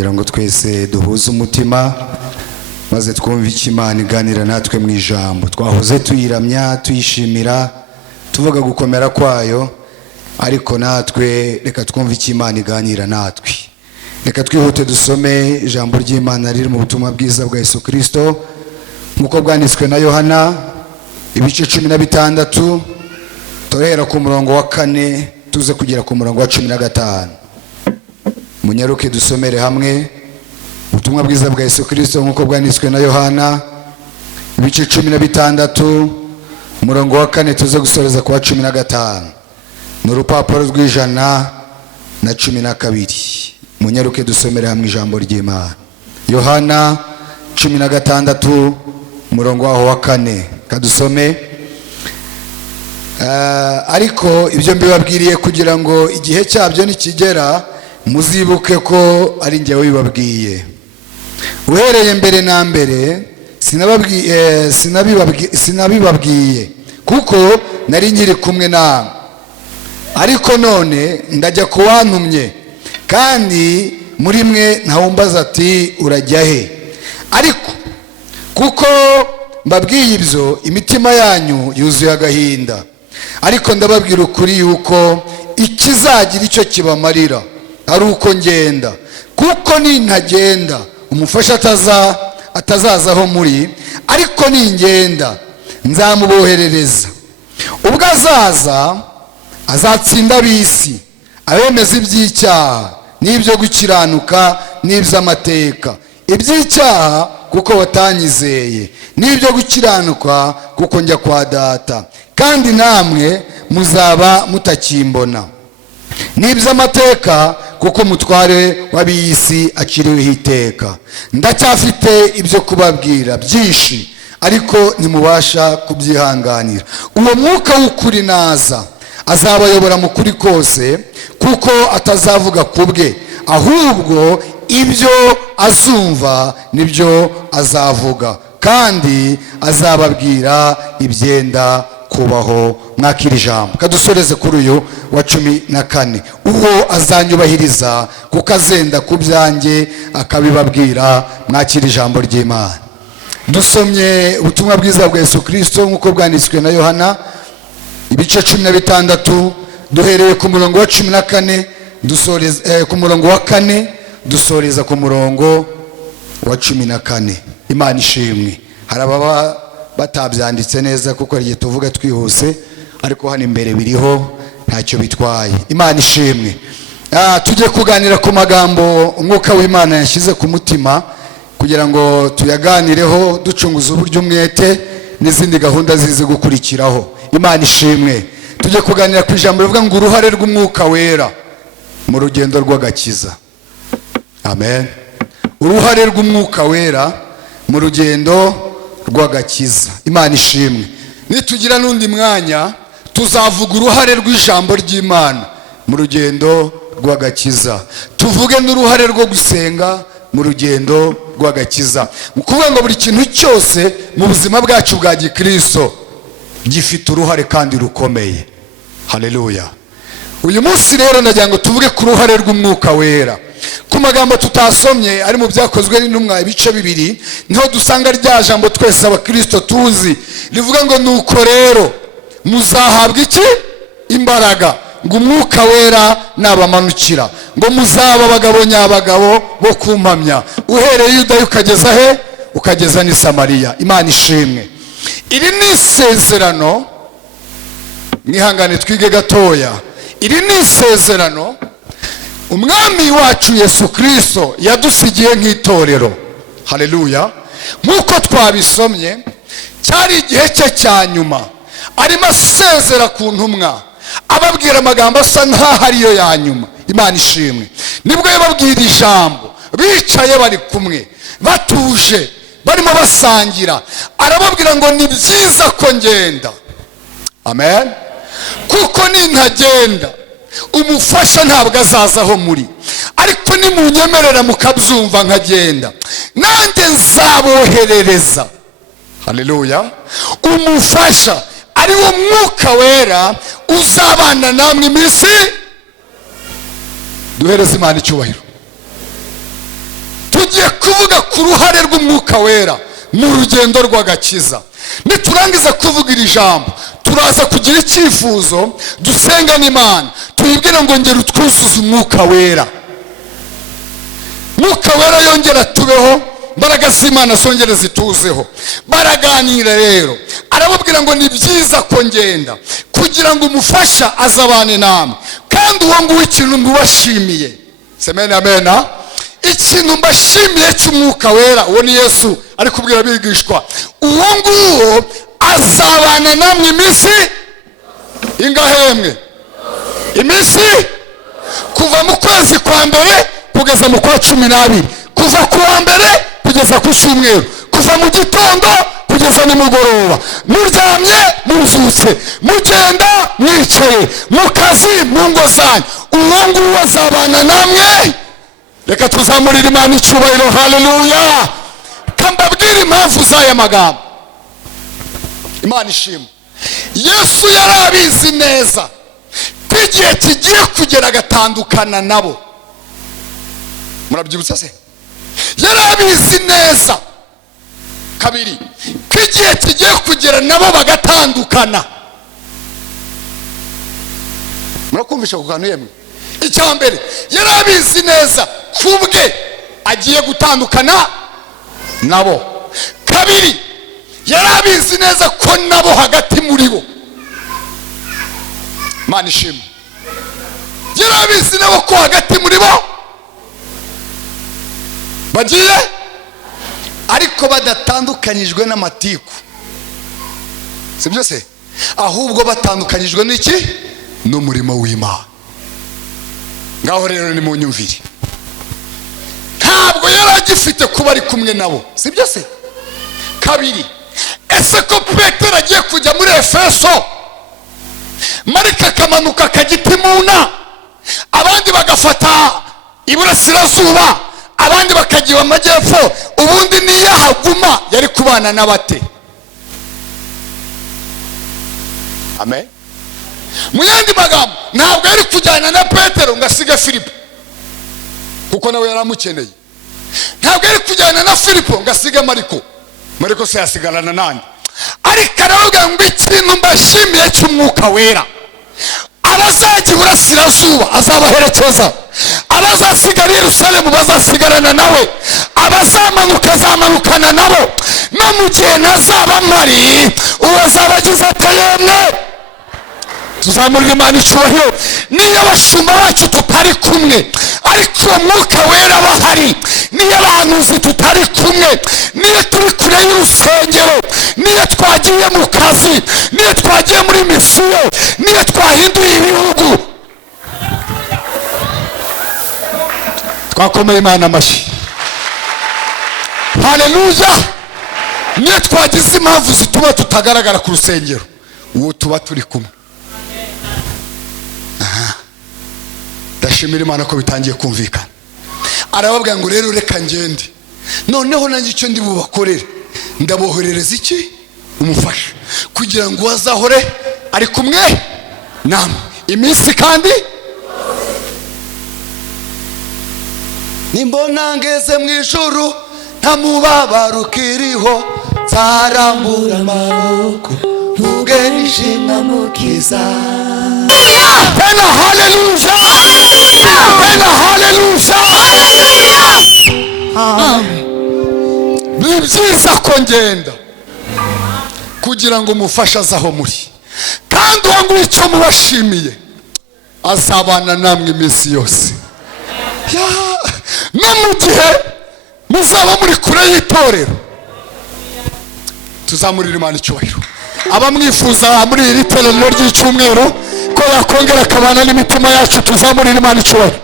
kugira ngo twese duhuze umutima maze twumve icyo Imana iganira natwe mu ijambo. Twahoze tuyiramya tuyishimira tuvuga gukomera kwayo, ariko natwe reka twumve icyo Imana iganira natwe. Reka twihute dusome ijambo ry'Imana riri mu butumwa bwiza bwa Yesu Kristo nkuko bwanditswe na Yohana ibice 16 torera ku murongo wa 4 tuze kugera ku murongo wa 15. Munyaruke dusomere hamwe ubutumwa bwiza bwa Yesu Kristo nkuko bwanditswe na Yohana ibice 16 umurongo wa 4 tuze gusoreza ku wa 15. N'urupapuro rw'112. Munyaruke dusomere hamwe ijambo ry'Imana. Yohana 16 umurongo wa 4 kadusome. Ariko ibyo mbibabwiriye kugira ngo igihe cyabyo nikigera muzibuke ko ari njye wibabwiye. Uhereye mbere na mbere sinabibabwiye kuko nari nkiri kumwe nawe, ariko none ndajya kuwantumye, kandi muri mwe ntawumbaza ati urajya he. Ariko kuko mbabwiye ibyo imitima yanyu yuzuye agahinda, ariko ndababwira ukuri yuko ikizagira icyo kibamarira ari uko ngenda. Kuko nintagenda umufasha atazazaho muri, ariko ningenda nzamuboherereza. Ubwo azaza azatsinda ab'isi, abemeza iby'icyaha n'ibyo gukiranuka n'iby'amateka. Iby'icyaha kuko batanyizeye, n'ibyo gukiranuka kuko njya kwa Data, kandi namwe muzaba mutakimbona. N'iby'amateka kuko umutware w'ab'isi aciriweho iteka. Ndacyafite ibyo kubabwira byinshi, ariko ntimubasha kubyihanganira. Uwo mwuka w'ukuri naza azabayobora mu kuri kose, kuko atazavuga ku bwe, ahubwo ibyo azumva nibyo azavuga, kandi azababwira ibyenda kubaho. Mwakira ijambo. Kadusoreze kuri uyu wa 14. Uwo azanyubahiriza kuko azenda ku byanjye akabibabwira. Mwakira ijambo ry'Imana. Dusomye ubutumwa bwiza bwa Yesu Kristo nkuko bwanditswe na Yohana ibice 16 duhereye ku murongo wa 14 dusoreza ku murongo wa 4 dusoreza ku murongo wa 14. Imana ishimwe. Harababa batabyanditse neza kuko ari tuvuga twihuse, ariko hano imbere biriho ntacyo bitwaye. Imana ishimwe. Tujye kuganira ku magambo umwuka w'Imana yashyize ku mutima kugira ngo tuyaganireho ducunguza uburyo umwete n'izindi gahunda zize gukurikiraho. Imana ishimwe. Tujye kuganira ku ijambo rivuga ngo uruhare rw'umwuka wera mu rugendo rw'agakiza. Amen. Uruhare rw'umwuka wera mu rugendo rw'agakiza. Imana ishimwe. Nitugira n'undi mwanya tuzavuga uruhare rw'ijambo ry'Imana mu rugendo rw'agakiza. Tuvuge n'uruhare rwo gusenga mu rugendo rw'agakiza. Kuvuga ngo buri kintu cyose mu buzima bwacu bwa gikristo gifite uruhare kandi rukomeye. Haleluya. Uyu munsi rero ndagira ngo tuvuge ku ruhare rw'umwuka wera. Ku magambo tutasomye ari mu byakozwe n'intumwa ibice 2 niho dusanga rya jambo twese abakristo tuzi rivuga ngo nuko rero muzahabwa iki? Imbaraga, ngo umwuka wera nabamanukira, ngo muzaba abagabo nyabagabo bo kumpamya, uhereye Yuda ukageza he? Ukageza ni Samariya. Imana ishimwe. Iri ni isezerano, mwihangane twige gatoya. Iri ni isezerano umwami wacu Yesu Kristo yadusigiye nk'itorero. Haleluya. Nkuko twabisomye cyari igihe cye cya nyuma, arimo asezera ku ntumwa ababwira amagambo asa nkaho ariyo ya nyuma. Imana ishimwe. Nibwo yababwira ijambo bicaye bari kumwe batuje barimo basangira, arababwira ngo ni byiza ko ngenda. Amen. Kuko nintagenda umufasha ntabwo azazaho muri, ariko nimunyemerera mukabyumva nkagenda nanjye nzaboherereza. Haleluya. Umufasha ari wo mwuka wera uzabana namwe iminsi. Duhereze Imana icyubahiro. tugiye kuvuga ku ruhare rw'umwuka wera mu rugendo rw'agakiza. Niturangiza kuvuga iri jambo turaza kugira icyifuzo dusenga n'Imana tuyibwira ngo ngera utwuzuze umwuka wera. Mwuka wera yongera tubeho, mbaraga z'Imana zongere zituzeho. Baraganira rero, arababwira ngo ni byiza ko ngenda kugira ngo umufasha azabane namwe, kandi uwo nguwo ikintu mbashimiye, semena amena, ikintu mbashimiye cy'umwuka wera, uwo ni Yesu ari kubwira abigishwa, uwo nguwo azabana namwe iminsi ingahemwe, iminsi kuva mu kwezi kwa mbere kugeza mu kwa 12, kuva ku wa mbere kugeza ku cyumweru, kuva mu gitondo kugeza nimugoroba, muryamye muzutse, mugenda mwicaye, mu kazi mu ngo zanyu, uwo nguwo azabana namwe. Reka tuzamurire Imana icyubahiro. Haleluya. Kambabwira impamvu z'aya magambo. Imana ishimwe. Yesu yarabizi neza ko igihe kigiye kugera agatandukana nabo. Murabyibutsa se? Yarabizi neza kabiri ko igihe kigiye kugera nabo bagatandukana. Murakumvisha ku kantu yemwe? Icya mbere yarabizi neza kubwe agiye gutandukana nabo. Kabiri yarabizi neza ko nabo hagati muri bo, Imana ishimwe, yarabizi nabo ko hagati muri bo bagiye ariko badatandukanyijwe n'amatiku, sibyo se? Ahubwo batandukanyijwe n'iki? N'umurimo w'Imana. Ngaho rero ni mu nyumvire, ntabwo yaragifite kuba ari kumwe nabo, sibyo se? Kabiri, ese ko Petero agiye kujya muri Efeso, Marika akamanuka akagitimuna, abandi bagafata iburasirazuba, abandi bakagiwa amajyepfo, ubundi niyahaguma yari kubana n'abate? Amen. Mu yandi magambo, ntabwo yari kujyana na Petero ngo asige Filipo kuko nawe yaramukeneye. Ntabwo yari kujyana na Filipo ngo asige Mariko, Mariko se yasigarana nande. Ariko aravuga ngo ikintu mbashimiye cy'umwuka wera, abazajya iburasirazuba azabaherekeza, abazasigara i Yerusalemu bazasigarana nawe, abazamanuka azamanukana nabo, no mu gihe ntazaba mpari uwo azaba agize ate yemwe? Tuzamurira Imana icyubahiro. Niyo abashumba bacu tutari kumwe ariko uwo mwuka wera bahari, niyo abahanuzi tutari kumwe, niyo turi kure y'urusengero, niyo twagiye mu kazi, niyo twagiye muri misiyo, niyo twahinduye ibihugu, twakomeye Imana amashyi. Haleluya. Niyo twagize impamvu zituma tutagaragara ku rusengero, uwo tuba turi kumwe. Ndashimira Imana ko bitangiye kumvikana. Arababwira ngo rero reka ngende, noneho nanjye icyo ndi bubakorere, ndaboherereza iki? Umufasha, kugira ngo azahore ari kumwe namwe iminsi kandi nimbona ngeze mu ijuru nta mubabaro ukiriho, nzarambura amaboko mvuge nishimwe mukiza. Bena haleluya, bena haleluya. Ni byiza ko ngenda kugira ngo umufashe azaho muri, kandi uwo nguwo icyo mubashimiye azabana namwe iminsi yose. No mu gihe muzaba muri kure y'itorero, tuzamurira Imana icyubahiro. Abamwifuza muri iri teraniro ry'icyumweru ko yakongera akabana n'imitima yacu, tuzamurira Imana icyubahiro.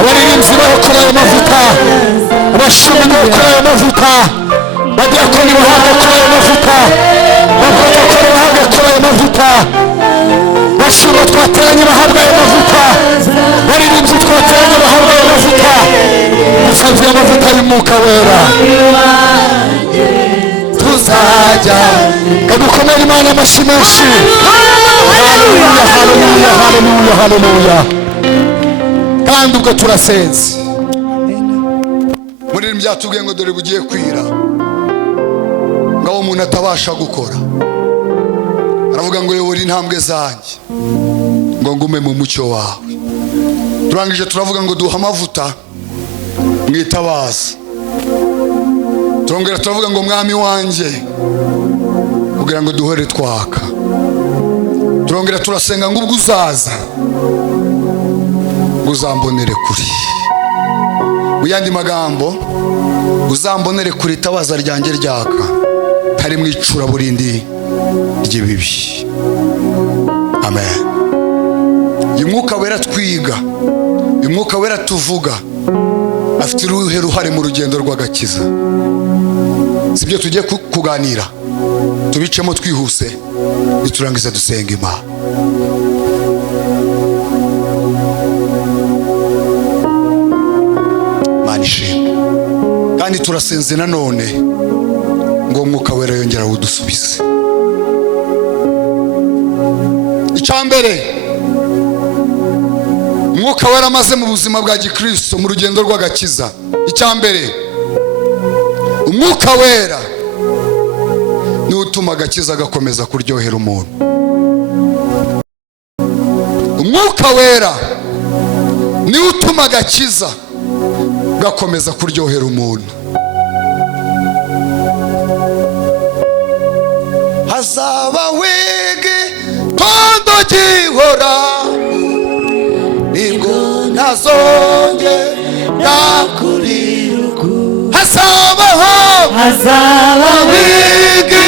Abaririmbyi bakora ayo mavuta, abashumba bakora ayo mavuta, abadiyakoni bahabwa kuri ayo mavuta, abaprotokoli bahabwa kuri ayo mavuta, abashumba twateranye bahabwa ayo mavuta, abaririmbyi twateranye bahabwa ayo mavuta. Musabye amavuta y'umwuka wera, tuzajya kadukomera Imana amashyi menshi. Haleluya, haleluya, haleluya, haleluya. Kandi ubwo turasenze muri byatubwiye ngo dore bugiye kwira ngaho umuntu atabasha gukora aravuga ngo yobora intambwe zanjye ngo ngume mu mucyo wawe. Turangije turavuga ngo duha amavuta mwitabaza. Turongera turavuga ngo mwami wanjye kugira ngo duhore twaka. Turongera turasenga ngo ubwo uzaza uzambonere kuri. Mu yandi magambo uzambonere kuri itabaza ryanjye ryaka ntari mu icuraburindi ry'ibibi. Amen. Umwuka wera twiga, umwuka wera tuvuga afite uruhare mu rugendo rw'agakiza. Sibyo tugiye kuganira, tubicemo twihuse niturangiza dusenga Imana. Manishimwe kandi turasenze nanone ngo umwuka wera yongera udusubize. Icyambere umwuka wera amaze mu buzima bwa gikristo mu rugendo rw'agakiza. Icyambere umwuka wera ni utuma agakiza gakomeza kuryohera umuntu. Umwuka wera ni utuma agakiza gakomeza kuryohera umuntu. Hazaba wege tondo gihora nibwo nazonge yakuriruku. Hazaba wege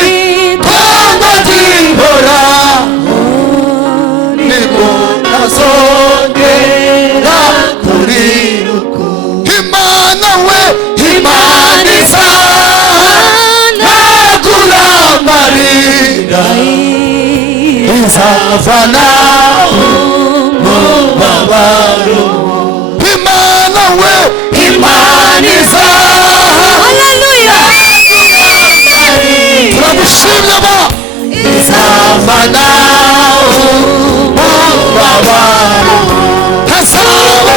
tondo gihora nibwo nazonge yakuriruku. Imana we Imana isa nakurambarira izavana mubabaro. Imana we Imana isa turagushimye ba izavana mubabaro. Hazaba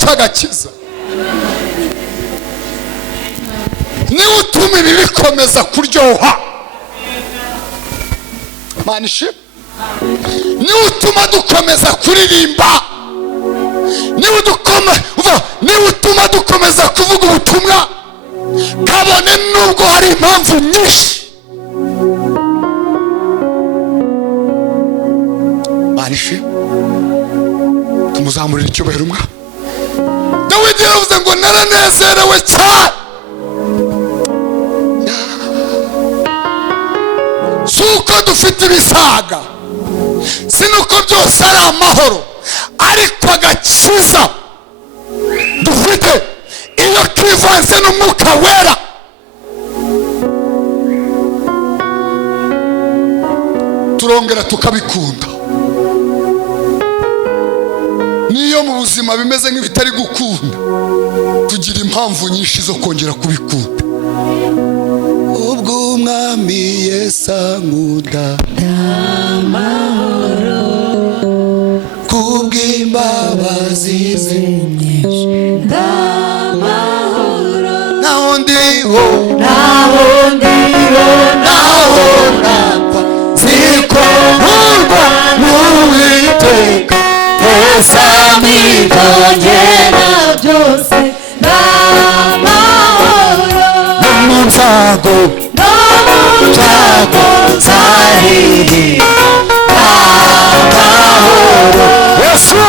cy'agakiza ni utuma ibi bikomeza kuryoha. Manishi ni utuma dukomeza kuririmba, ni utuma dukomeza kuvuga ubutumwa kabone nubwo hari impamvu nyinshi. Manishi tumuzamurira icyubahiro umwa. Dawidi yavuze ngo naranezerewe cyane. Suko dufite ibisaga, sinuko byose ari amahoro, ariko agakiza dufite iyo kivanze n'umwuka wera turongera tukabikunda. Niyo mu buzima bimeze nk'ibitari gukunda, tugira impamvu nyinshi zo kongera kubikunda. Ubwo umwami Yesu ankunda amahoro kubw'imbabazi ze nyinshi ndamahoro naho ndi ndiho naho ndiho naho napfa ziko nkurwa n'Uwiteka esa mwitongera byose n'amahoro no mu byago nzaririmba amahoro Yesu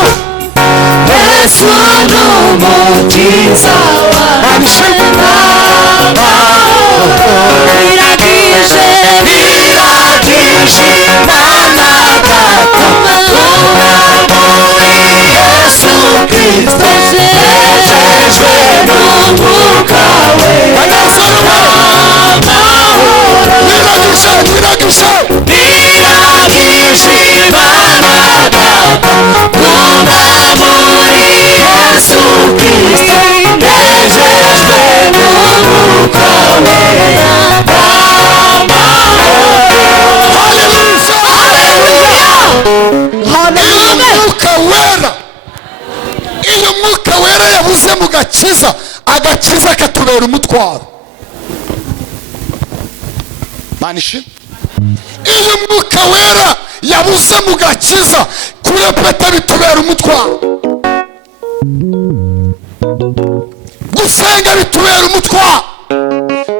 Yesu n'umukiza wanjye n'amahoro biragije Imana Data tuba muri Yesu Kristo nejejwe n'Umwuka we amahoro biragije Imana Data tuba muri Yesu Kristo nejejwe n'Umwuka we iyo Mwuka Wera yabuze mu gakiza, agakiza katubera umutwaro. Manishi iyo Mwuka Wera yabuze mu gakiza, kurepeta bitubera umutwaro, gusenga bitubera umutwaro,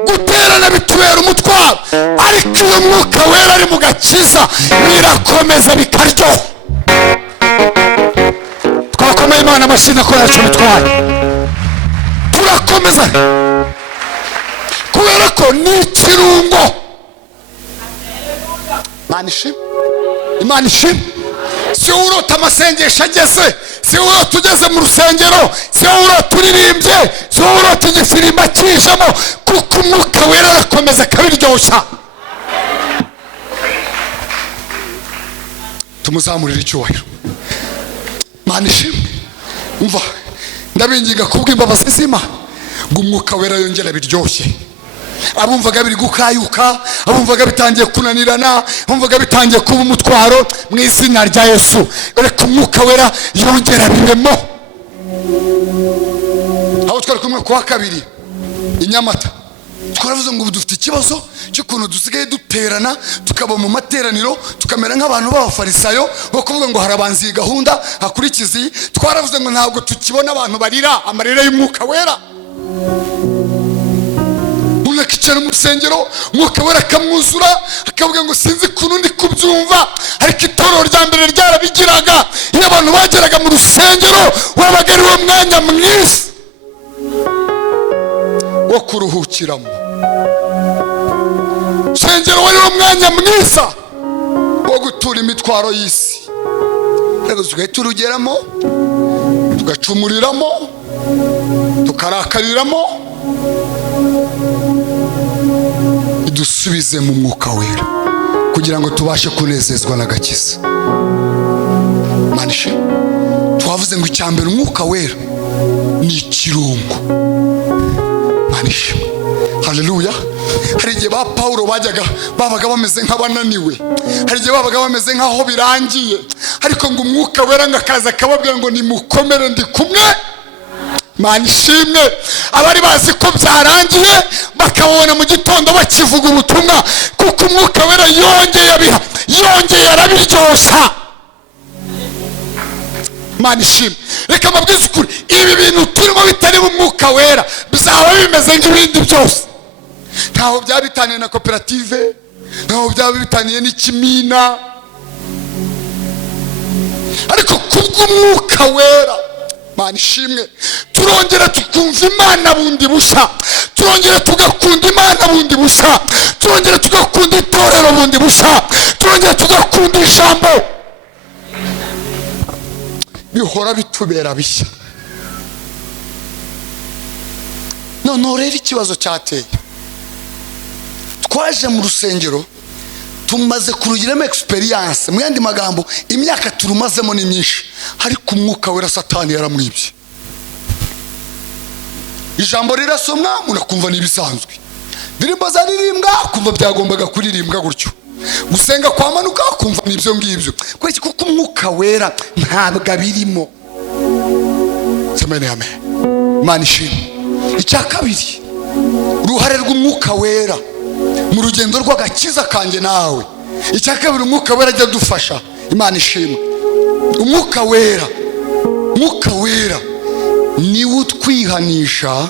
guterana bitubera umutwaro. Ariko iyo Mwuka Wera ari mu gakiza, birakomeza bikaryoha. Twakomeye Imana amashyi ko yacu bitwaye, turakomeza kubera ko ni ikirungo. Imana ishimwe. Si urota amasengesho ageze, si urota ugeze mu rusengero, si urota uririmbye, si urota igifirimba kijemo, kuko Umwuka Wera arakomeza akabiryoshya. Tumuzamurire icyubahiro. Imana ishimwe. Umva, ndabinginga kubw'imbabazi z'Imana ngo Umwuka Wera yongera biryoshye. Abumvaga biri gukayuka, abumvaga bitangiye kunanirana, abumvaga bitangiye kuba umutwaro, mu izina rya Yesu reka Umwuka Wera yongera biremo. Aho twari kumwe kwa kabiri i Nyamata, twaravuze ngo dufite ikibazo cy'ukuntu dusigaye duterana tukaba mu materaniro tukamera nk'abantu b'abafarisayo bo kuvuga ngo harabanzi gahunda hakurikiza. Twaravuze ngo ntabwo tukibona abantu barira amarira y'Umwuka Wera. Unakicara mu rusengero Umwuka Wera akamwuzura akavuga ngo sinzi kuno ndi kubyumva, ariko itorero rya mbere ryarabigiraga. Iyo abantu bageraga mu rusengero wabaga ari wo mwanya mwiza wo kuruhukiramo. Rusengero wari wo mwanya mwiza wo gutura imitwaro y'isi. Rero tugahita turugeramo, tugacumuriramo, tukarakariramo, dusubize mu Mwuka Wera kugira ngo tubashe kunezezwa n'agakiza. Manishe twavuze ngo icyambere Umwuka Wera ni ikirungo. Manishe haleluya. Hari igihe ba Paulo babaga bameze nk'abananiwe, hari igihe babaga bameze nk'aho birangiye, ariko ngo Umwuka Wera ngakaza akababwira ngo nimukomere ndi kumwe. Mana ishimwe. Abari bazi ko byarangiye bakabona mu gitondo bakivuga ubutumwa, kuko Umwuka Wera yongeye arabiryoshya. Mana ishimwe. Reka mabwize ukuri, ibi bintu turimo bitari mu Mwuka Wera bizaba bimeze nk'ibindi byose. Ntaho byabitaniye na koperative, ntaho byabitaniye n'ikimina, ariko kubw'Umwuka Wera Mana ishimwe turongera tukumva Imana bundi busha, turongera tugakunda Imana bundi busha, turongera tugakunda itorero bundi busha, turongera tugakunda ijambo. Bihora bitubera bishya. None rero ikibazo cyateye, twaje mu rusengero tumaze kurugiramo experience, mu yandi magambo imyaka turumazemo ni myinshi, ariko Umwuka Wera Satani yaramwibye. Ijambo rirasomwa munakumva nibisanzwe, ndirimbo zaririmbwa kumva byagombaga kuririmbwa gutyo, gusenga kwamanuka kumva nibyo ngibyo, kuko Umwuka Wera ntabwo abirimo. Semene amen. Imana ishimwe. Icya kabiri uruhare rw'umwuka wera mu rugendo rw'agakiza kanjye nawe. Icya kabiri, umwuka wera ajya dufasha. Imana ishimwe. Umwuka wera niwe utwihanisha.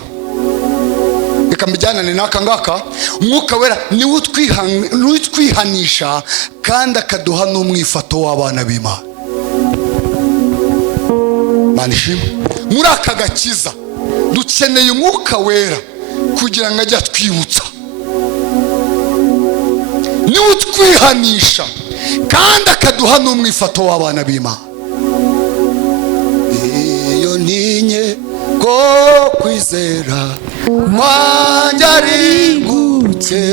Reka mbijyanane n'aka ngaka. Umwuka wera niwe utwihanisha kandi akaduha n'umwifato w'abana b'Imana. Imana ishimwe. Muri aka gakiza dukeneye umwuka wera kugira ngo ajye atwibutsa. Niwe utwihanisha kandi akaduha n'umwifato w'abana b'Imana. Iyo ninye ko kwizera kwanjye ari guke,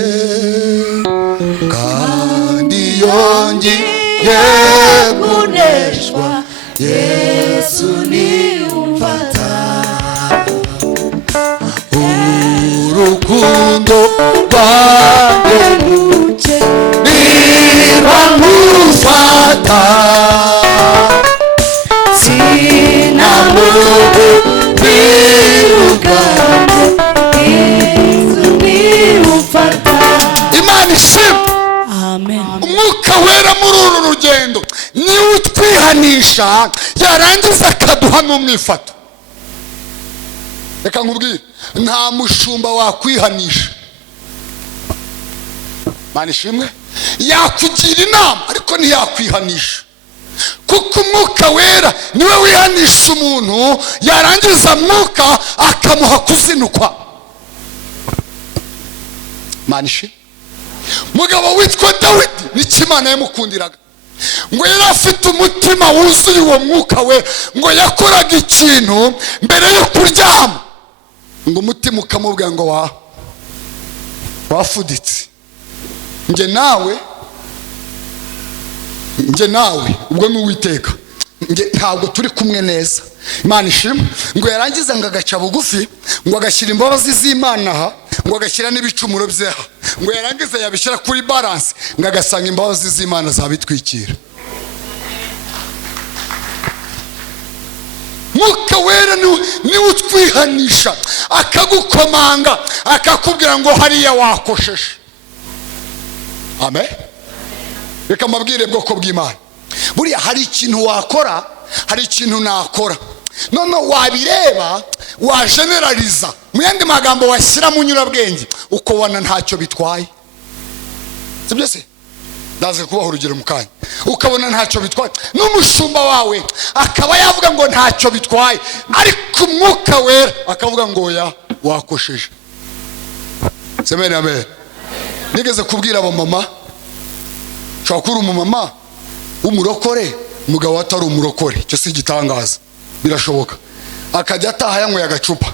kandi yongeye kuneshwa Yesu ni umfata. Urukundo rwanjye ruke niba mufata, sinamubu biruganje Yesu ni umfata. Imana ishimwe. Amen. Umwuka wera muri uru rugendo niwe utwihanisha yarangiza akaduha n'umwifato. Reka nkubwire, nta mushumba wakwihanisha. Imana ishimwe. Yakugira inama ariko ntiyakwihanisha, kuko umwuka wera niwe wihanisha umuntu yarangiza mwuka akamuha kuzinukwa. Imana ishimwe. Mugabo witwa Dawidi nicyo Imana yamukundiraga, ngo yari afite umutima wuzuye uwo mwuka we, ngo yakoraga ikintu mbere yo kuryama ngo umutima ukamubwira ngo wafuditse. Nge nawe ubwo n'Uwiteka ntabwo turi kumwe neza. Imana ishimwe. Ngo yarangiza ngo agaca bugufi, ngo agashyira imbabazi z'Imana aha, ngo agashyira n'ibicumuro byeha, ngo yarangiza yabishyira kuri balance, ngo agasanga imbabazi z'Imana zabitwikira. Mwuka wera niwe utwihanisha akagukomanga akakubwira ngo hariya wakosheje. Amen. Reka mbabwire bwoko bw'Imana, buriya hari ikintu wakora, hari ikintu nakora, none wabireba wajeneraliza, mu yandi magambo washyira mu nyurabwenge ukabona ntacyo bitwaye. Sibyo se? Ndaze kubaha urugero mu kanya. Ukabona ntacyo bitwaye, n'umushumba wawe akaba yavuga ngo ntacyo bitwaye, ariko umwuka wera akavuga ngo oya wakosheje. Semeni amen. Nigeze kubwira abo mama, shakuru umumama w'umurokore, umugabo atari umurokore, cyo si igitangaza, birashoboka, akajya ataha yanyweye agacupa,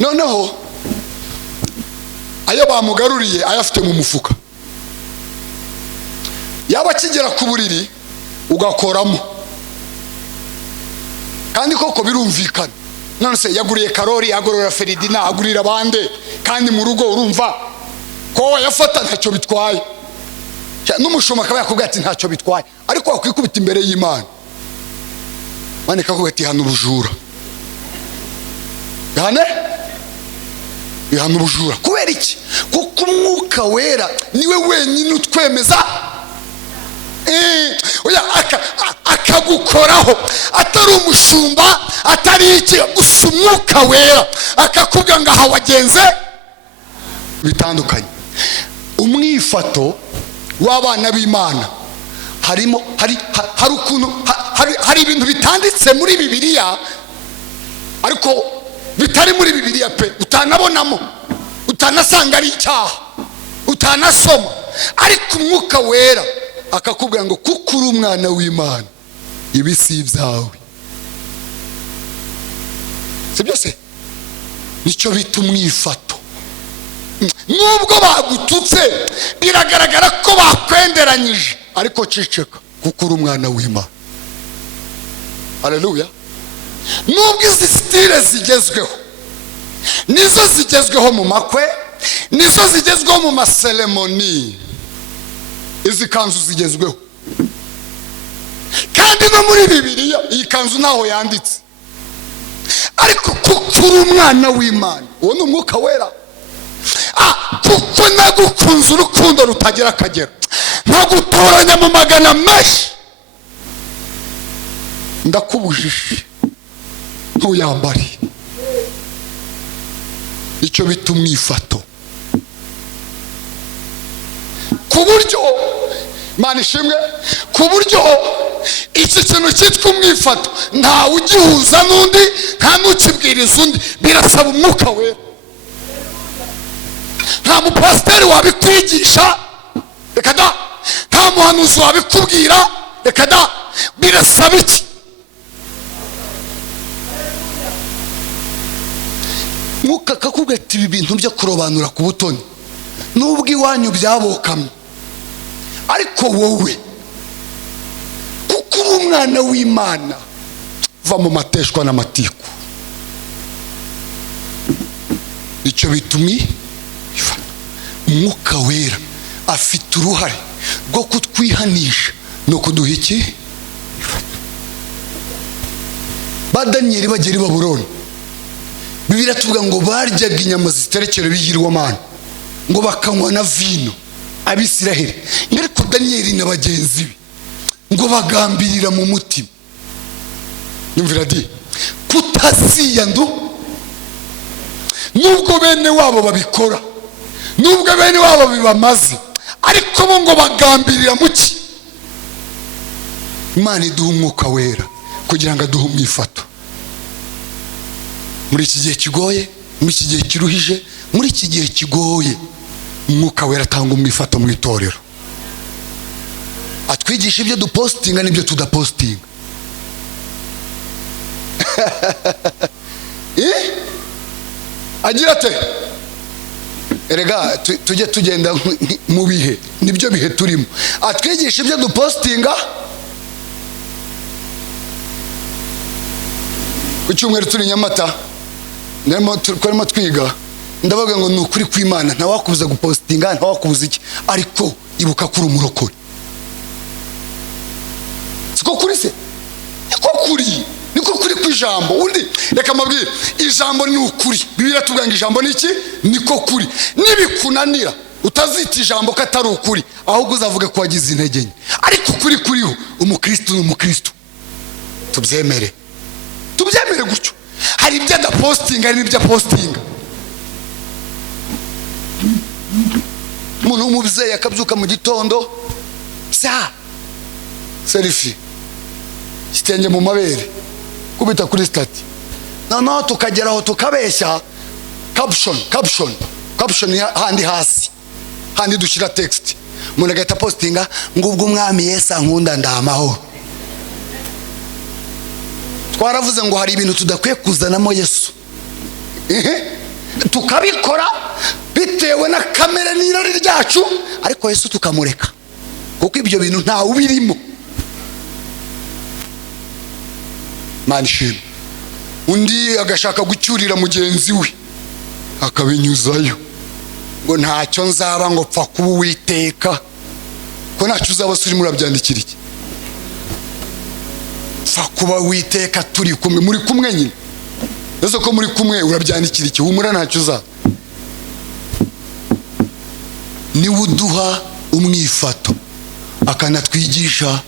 noneho ayo bamugaruriye ayafite mu mufuka, yaba akigera ku buriri ugakoramo, kandi koko birumvikana. None se yaguriye Karori, agorora Feridina, agurira bande, kandi mu rugo urumva ko yafata ntacyo bitwaye. N'umushumba akaba yakubwira ati ntacyo bitwaye, ariko wakwikubita imbere y'Imana Imana ikakubwira ati hano ubujura, ihana ubujura. Kubera iki? Kuko umwuka wera niwe wenyine utwemeza, akagukoraho, atari umushumba, atari iki, gusa umwuka wera akakubwira ngo aha wagenze bitandukanye. Umwifato w'abana b'Imana harimo hari ukuntu hari ibintu bitanditse muri Bibiliya ariko bitari muri Bibiliya pe, utanabonamo, utanasanga ari icyaha, utanasoma, ariko umwuka wera akakubwira ngo kuko uri umwana w'Imana ibi si ibyawe. Sibyo se? Nicyo bita umwifato. Nubwo bagututse biragaragara ko bakwenderanyije, ariko ciceka kuko uri umwana w'Imana. Haleluya. Nubwo izi stile zigezweho, nizo zigezweho mu makwe, nizo zigezweho mu maseremoni, izi kanzu zigezweho, kandi no muri Bibiliya iyi kanzu naho yanditse, ariko kuko uri umwana w'Imana, uwo ni umwuka wera. Kuko nagukunze urukundo rutagira akagero, nkagutoranya mu magana menshi, ndakubujije ntuyambare. Icyo bita umwifato, ku buryo Imana ishimwe, ku buryo iki kintu cyitwa umwifato ntawe ugihuza n'undi, nta n'ukibwiriza undi, birasaba umwuka wera. Nta mupasiteri wabikwigisha, reka da. Nta muhanuzi wabikubwira, reka da. Birasaba iki? Mwuka akakubwira ati ibi bintu byo kurobanura ku butoni nubwo iwanyu byabokamye, ariko wowe kuko uri umwana w'Imana, va mu mateshwa n'amatiku. Icyo bitumi umwuka wera afite uruhare rwo kutwihanisha no kuduha iki? Ba Daniyeli bagera i Babuloni, Bibiliya tuvuga ngo baryaga inyama ziterekera bigirwamana, ngo bakanywa na vino. Abisiraheli mbere ko Daniyeli na bagenzi be ngo bagambirira mu mutima, yumvira di kutaziyandu, nubwo bene wabo babikora, nubwo bene wabo bibamaze, ariko bo ngo bagambirira muki. Imana iduha umwuka wera kugira ngo aduhe umwifato muri iki gihe kigoye, muri iki gihe kiruhije, muri iki gihe kigoye. Umwuka wera atanga umwifato mu itorero, atwigisha ibyo dupostinga n'ibyo tudapostinga. Agira ate? Erega tujye tugenda mu bihe, nibyo bihe turimo. Atwigisha ibyo dupostinga. Ku cyumweru turi Nyamata, twarimo twiga, ndavuga ngo ni ukuri kw'Imana, ntawakubuza gupostinga, ntawakubuza iki, ariko ibuka kuri umurokore. Siko kuri se? Niko kuri kw'ijambo. Undi reka mabwire, ijambo ni ukuri. Bibiliya tuvuga ngo ijambo ni iki? Niko kuri. Nibikunanira utazita ijambo ko atari ukuri, ahubwo uzavuga ko wagize intege nke. Ariko ukuri kuriho, umukristo ni umukristo. Tubyemere gutyo. Hari ibyo adapostinga, hari n'ibyo apostinga. Umuntu w'umubyeyi akabyuka mu gitondo, selfie, kitenge mu mabere, kubita kuri stati. Noneho tukageraho tukabeshya caption handi hasi, handi dushyira text. Umuntu agahita postinga ngo ubwo umwami Yesu ankunda ndamahoro. Twaravuze ngo hari ibintu tudakwiye kuzanamo Yesu, tukabikora bitewe na kamera n'irari ryacu, ariko Yesu tukamureka kuko ibyo bintu nta ubirimo. Manishimwe undi agashaka gucyurira mugenzi we akabinyuzayo ngo ntacyo nzaba ngo pfa kuba Uwiteka, ko ntacyo uzaba suri murabyandikira iki? Pfa kuba Uwiteka turi kumwe, muri kumwe nyine. Ese ko muri kumwe urabyandikira iki? Humura ntacyo uzaba. Ni uduha umwifato akanatwigisha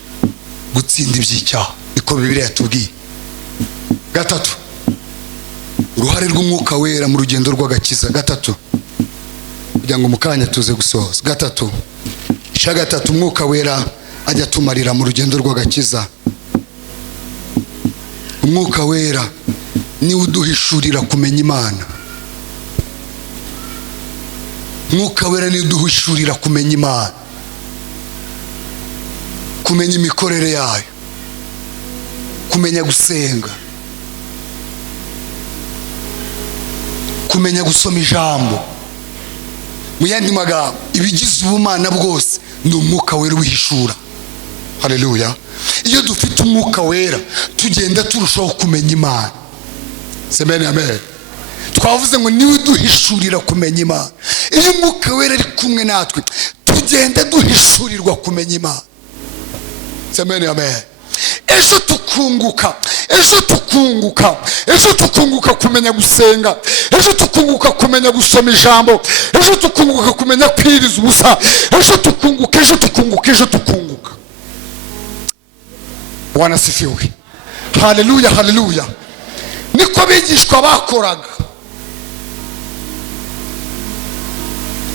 gutsinda iby'icyaha, niko Bibiliya yatubwiye. Gatatu, uruhare rw'umwuka wera mu rugendo rw'agakiza. Gatatu, kugira ngo mukanya tuze gusohoza. Gatatu, umwuka wera ajya tumarira mu rugendo rw'agakiza. Umwuka wera ni uduhishurira kumenya Imana. Umwuka wera ni uduhishurira kumenya Imana, kumenya imikorere yayo, kumenya gusenga, kumenya gusoma ijambo. Mu yandi magambo, ibigize ubumana bwose ni umwuka wera ubihishura. Haleluya. Iyo dufite umwuka wera tugenda turushaho kumenya Imana. Amen, amen. Twavuze ngo niwe duhishurira kumenya Imana. Iyo umwuka wera ari kumwe natwe tugenda duhishurirwa kumenya Imana. Amen, amen. ejo tukunguka, ejo tukunguka, ejo tukunguka kumenya gusenga, ejo tukunguka kumenya gusoma ijambo, ejo tukunguka kumenya kwiriza ubusa, ejo tukunguka, ejo tukunguka, ejo tukunguka. Bwana sifiwe. Haleluya, haleluya. Niko bigishwa bakoraga.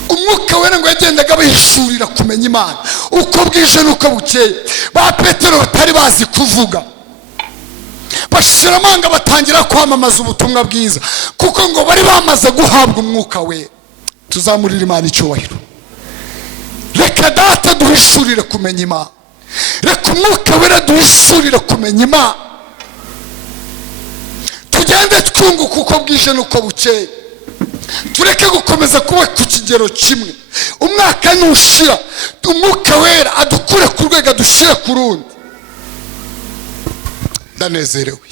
Umwuka wera ngo yagendaga bihishurira kumenya Imana uko bwije nuko bukeye. Ba Petero batari bazi kuvuga, bashira amanga batangira kwamamaza ubutumwa bwiza, kuko ngo bari bamaze guhabwa umwuka wera. Tuzamurira Imana icyubahiro. Reka data duhishurire kumenya Imana, reka umwuka wera duhishurire kumenya Imana, tugende twunguka uko bwije nuko bukeye. Tureke gukomeza kuba ku kigero kimwe. Umwaka nushira, umwuka wera adukure ku rwego dushire ku rundi. Ndanezerewe.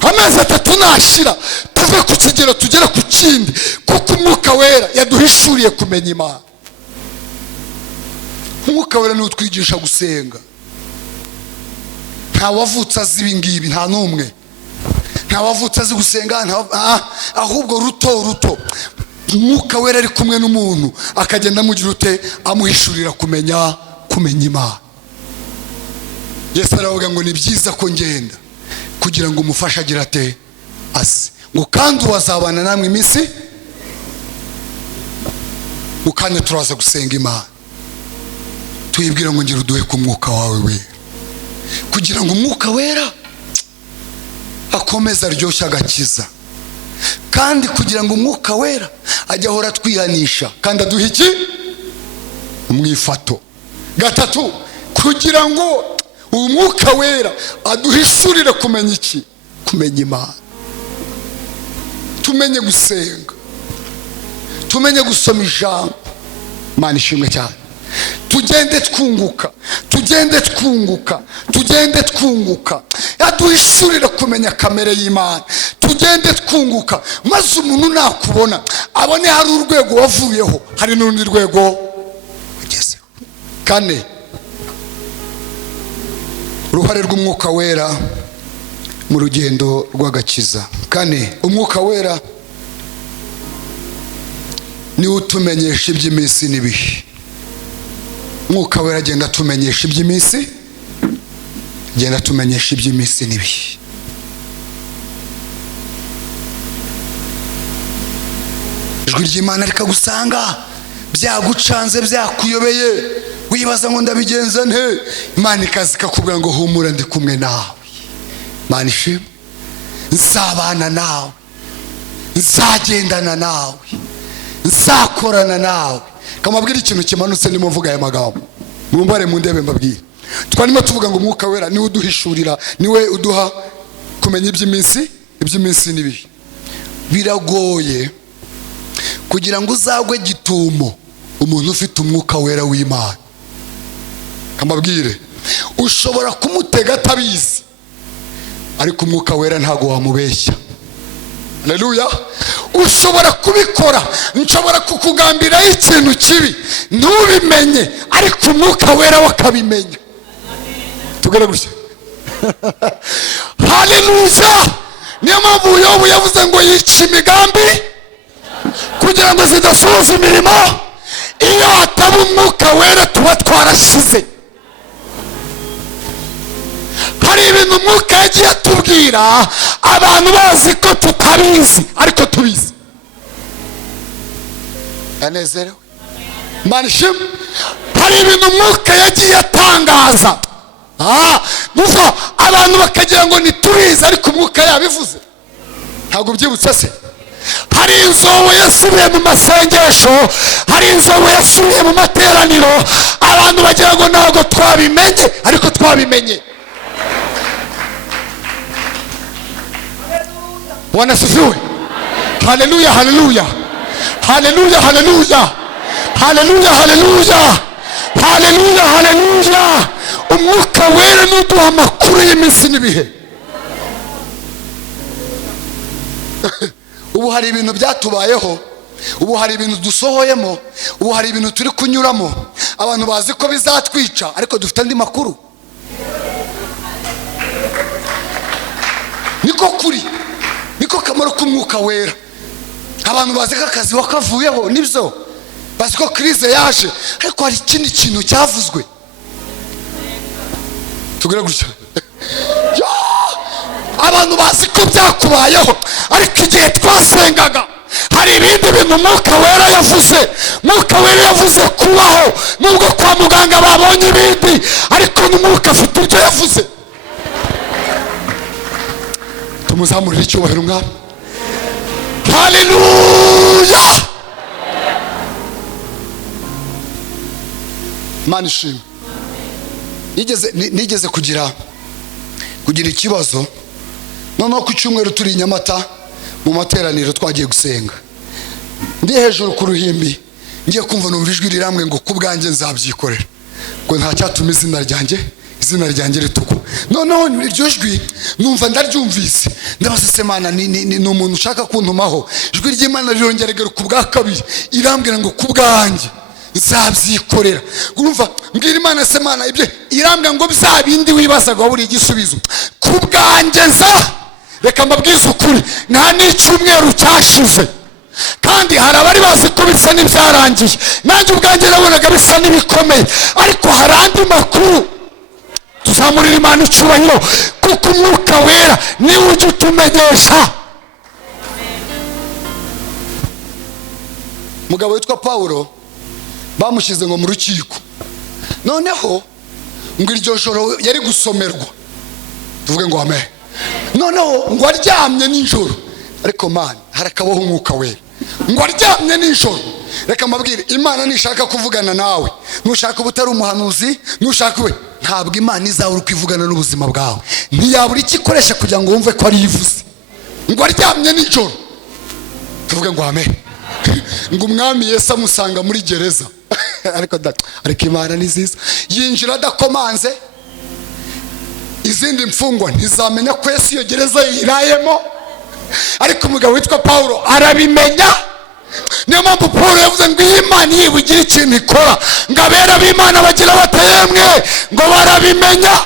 Amezi 3 nashira tuve ku kigero tugera ku kindi, kuko umwuka wera yaduhishuriye kumenya Imana. Umwuka wera ni utwigisha gusenga. Nta wavutse azi ibingibi, nta numwe. Nta wavutse azi gusenga, ahubwo ruto. Umwuka wera ari kumwe n'umuntu akagenda amugira ute, amuhishurira kumenya Imana. Yesu aravuga ngo ni byiza ko ngenda kugira ngo umufashe agira ate ase, ngo kandi wazabana namwe iminsi. Ukanya turaza gusenga Imana, tuyibwira ngo ngira uduhe ku mwuka wawe wera, kugira ngo umwuka wera akomeza aryoshya agakiza, kandi kugira ngo umwuka wera ajya ahora twihanisha kandi aduha iki umwifato. 3, kugira ngo umwuka wera aduhishurire kumenya iki, kumenya Imana. Tumenye gusenga, tumenye gusoma ijambo. Imana ishimwe cyane. Tugende twunguka, tugende twunguka, tugende twunguka. Yaduhishurira kumenya kamere y'Imana. Tugende twunguka, maze umuntu nakubona abone hari urwego wavuyeho, hari n'urundi rwego ugezeho. 4, uruhare rw'umwuka wera mu rugendo rw'agakiza. 4, umwuka wera ni utumenyesha iby'iminsi n'ibihe. Umwuka wera agenda tumenyesha iby'iminsi, agenda tumenyesha iby'iminsi n'ibihe. Ijwi ry'Imana rikagusanga byagucanze, byakuyobeye, wibaza ngo ndabigenza nte. Imana ikazi kakubwira ngo humura, ndi kumwe nawe. Imana ishimwe. Nzabana nawe, nzagendana nawe, nzakorana nawe. Kamabwira ikintu kimanutse ndimo mvuga aya magambo, mumbare mu ndebe mbabwira. Twarimo tuvuga ngo umwuka wera niwe uduhishurira, niwe uduha kumenya iby'iminsi n'ibihe. Biragoye kugira ngo uzagwe gitumo umuntu ufite umwuka wera w'Imana. Kamabwire, ushobora kumutega atabizi, ariko umwuka wera ntago wamubeshya. Haleluya. Ushobora kubikora, nshobora kukugambiraho ikintu kibi ntubimenye, ariko umwuka wera wakabimenya. Tugere gutya. Haleluya. Niyo mpamvu Yobu yavuze ngo yica imigambi kugira ngo zidasohoza imirimo. Iyo hataba umwuka wera tuba twarashize. Hari ibintu umwuka yagiye atubwira abantu bazi ko tutabizi, ariko tubizi. Yanezerewe. Imana ishimwe. Hari ibintu umwuka yagiye atangaza, gusa abantu bakagira ngo ntitubizi, ariko umwuka yabivuze. Ntabwo byibutse se? Hari inzobo yasubiye mu masengesho, hari inzobo yasubiye mu materaniro, abantu bagira ngo ntabwo twabimenye, ariko twabimenye. Bwana sifiwe. Haleluya, haleluya. Haleluya, haleluya. Haleluya, haleluya. Haleluya, haleluya. Umwuka wera nuduha amakuru y'iminsi n'ibihe. Ubu hari ibintu byatubayeho, ubu hari ibintu dusohoyemo, ubu hari ibintu turi kunyuramo, abantu bazi ko bizatwica, ariko dufite andi makuru. niko kuri, niko kamaro k'umwuka wera. Abantu bazi ko akazi wakavuyeho nibyo, bazi ko krize yaje, ariko hari ikindi kintu cyavuzwe. Tugere gutya abantu bazi ko byakubayeho, ariko igihe twasengaga hari ibindi bintu umwuka wera yavuze. Umwuka wera yavuze kubaho, nubwo kwa muganga babonye ibindi, ariko n'umwuka afite ibyo yavuze. Tumuzamurire icyubahiro umwami. Haleluya. Mana ishimwe. Nigeze kugira ikibazo, noneho ku cyumweru turi Nyamata mu materaniro twagiye gusenga. Ndi hejuru ku ruhimbi, ngiye kumva numva ijwi riramwe ngo kubwanjye nzabyikorera, ngo nta cyatuma izina ryanjye rituko. Noneho iryo jwi numva ndaryumvise, ndabaza se Mana ni umuntu ushaka kuntumaho. Ijwi ry'Imana rirongera ku bwa kabiri, irambwira ngo kubwanjye nzabyikorera. Urumva mbwira Imana se Mana ibyo irambwira ngo bya bindi wibazaga buri igisubizo kubwanjye reka mbabwize ukuri, nta n'icyumweru cyashize kandi hari abari bazi ko bisa n'ibyarangiye, nanjye ubwanjye nabonaga bisa n'ibikomeye, ariko hari andi makuru. Tuzamurira Imana icyubahiro, kuko umwuka wera niwe ujya utumenyesha. Mugabo witwa Paulo bamushyize ngo mu rukiko, noneho ngo iryo joro yari gusomerwa, tuvuge ngo amen. Noneho ngo aryamye nijoro, ariko Mana harakabaho umwuka wera, ngo aryamye nijoro. Reka mbabwire, Imana nishaka kuvugana nawe, nushaka ubutari umuhanuzi, nushaka we, ntabwo Imana izabura kwivugana n'ubuzima bwawe, ntiyabura ikikoresha kugira ngo wumve ko ari ivuze. Ngo aryamye nijoro, tuvuge ngo amen. Ngo umwami Yesu amusanga muri gereza ariko Imana ni nziza, yinjira adakomanze. Izindi mfungwa ntizamenya ko Yesu iyo gereza irayemo, ariko umugabo witwa Paulo arabimenya. Niyo mpamvu Paulo yavuze ngo Imana yibugira ikintu ikora, ngo abera b'Imana bagira batayemwe ngo barabimenya.